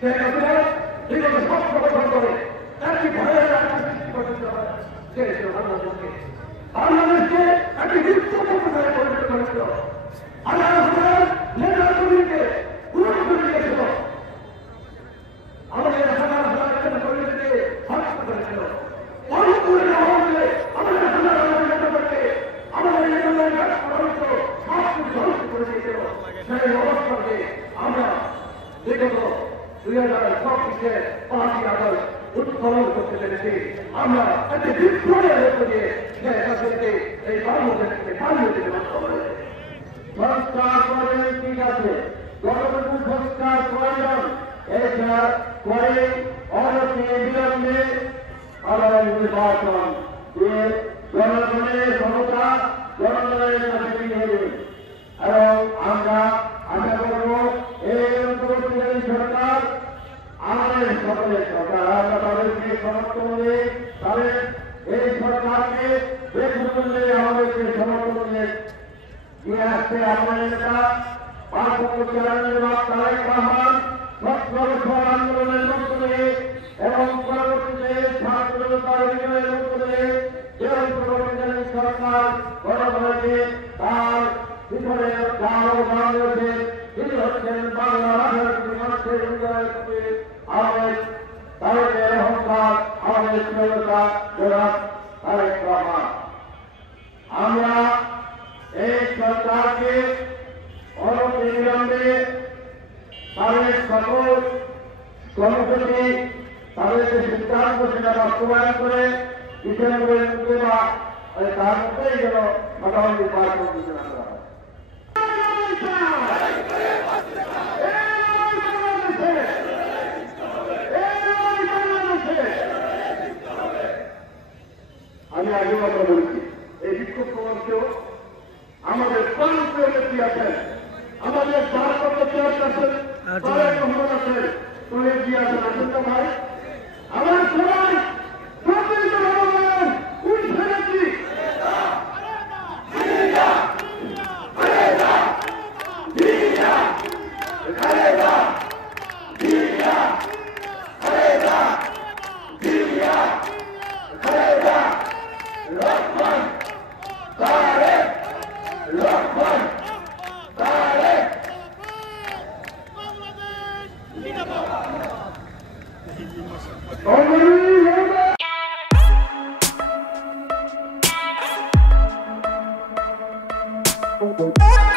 শেখ হাসিনা বিগত 7 বছর ধরে একটি ভয়ের রাজ্য সৃষ্টি করতে চেয়েছিল বাংলাদেশকে একটি বিশ্ববিদ্যালয়ে পরিণত করেছিল। হাজার হাজার নেতা কর্মীকে গুরুত্ব করে দিয়েছিল। আমাদের হাজার হাজার কর্মীকে হত্যা করেছিল। অনুকূলে আমাদের হাজার হাজার নেতাদেরকে আমাদের নেতাদের রাষ্ট্র সবকিছু ধ্বংস করে দিয়েছিল। সেই অবস্থাকে আমরা বিগত 2024 5ই আগস্ট উত্তোলন করতে পেরেছি। আমরা একটি বিপ্লবের মধ্য দিয়ে শেখ হাসিনাকে এই বাংলাদেশ থেকে পালিয়ে দিতে সক্ষম হয়েছে। সংস্কার করেন, ঠিক আছে, গণতন্ত্র সংস্কার প্রয়োজন। এটা করে অনতি বিলম্বে আগামী নির্বাচন যে জনগণের ক্ষমতা জনগণের কাছে দিয়ে দেবে এবং আমরা আশা করব এই অন্তর্বর্তীকালীন সরকার আমাদের সকলের সরকার, আমরা তাদেরকে সমর্থন দিয়ে তাদের এই সরকারকে বেমূল্যে আমাদেরকে সমর্থন দিয়ে নিয়ে আসছে। আমাদের নেতা পার্বত্য চেয়ারম্যান তারেক রহমান 17 বছর আন্দোলনের মধ্য দিয়ে এবং পরবর্তীতে ছাত্র জনতার বিজয়ের মধ্য দিয়ে যে অন্তর্বর্তীকালীন সরকার গঠন হয়েছে তার ভিতরে যার অবদান রয়েছে তিনি হচ্ছেন বাংলা ভাষার মানুষের উন্নয়নের প্রতি আমাদের তারেকের অহংকার, আমাদের প্রিয়তা জনাব তারেক রহমান। আমরা এই সরকারকে অনতিবিলম্বে তাদের সকল কর্মসূচি তাদের যে সিদ্ধান্ত সেটা বাস্তবায়ন করে ডিসেম্বরের মধ্যে বা তার মধ্যেই যেন আগামী নির্বাচন ঘোষণা করা হয়। আমি আগেও আমরা বলেছি এই বিক্ষোভ প্রমাণকেও আমাদের প্রান্তীয় নেত্রী আছেন, আমাদের ভারপ্রাপ্ত চেয়ারপারসন তারেক রহমান আছেন, শহীদ জিয়া আছেন, আছেন না ভাই? আমার সবাই প্রতিনিধি ভগবান উঠে নেত্রী Oh,